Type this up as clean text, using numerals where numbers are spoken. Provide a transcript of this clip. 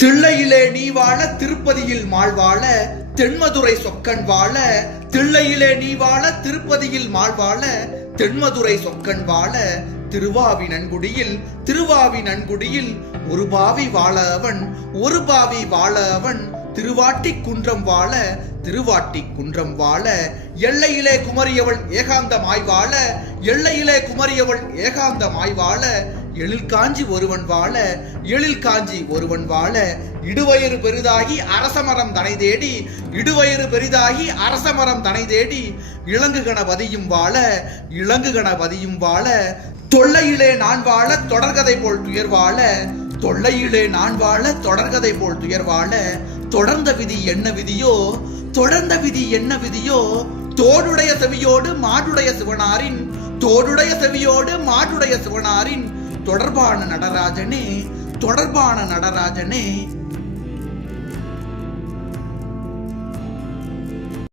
தில்லையிலே நீ வாழ திருப்பதியில் மாழ்வாழ தென்மதுரை சொக்கன் வாழ. தில்லையிலே நீ வாழ திருப்பதியில் மாழ்வாழ தென்மதுரை சொக்கன் வாழ. திருவாவினன்குடியில் ஒரு பாவி வாழ அவன் திருவாட்டி குன்றம் வாழ. எல்லையிலே குமரியவள் ஏகாந்தமாய் வாழ. எழில் காஞ்சி ஒருவன் வாழ. இடுவயிறு பெரிதாகி அரசமரம் தனை தேடி இளங்கு கணபதியும் வாழ. தொல்லையிலே நான் வாழ தொடர்கதை போல் துயர் வாழ. தொடர்ந்த விதி என்ன விதியோ தோடுடைய செவியோடு மாடுடைய சிவனாரின் தொடர்பான நடராஜனே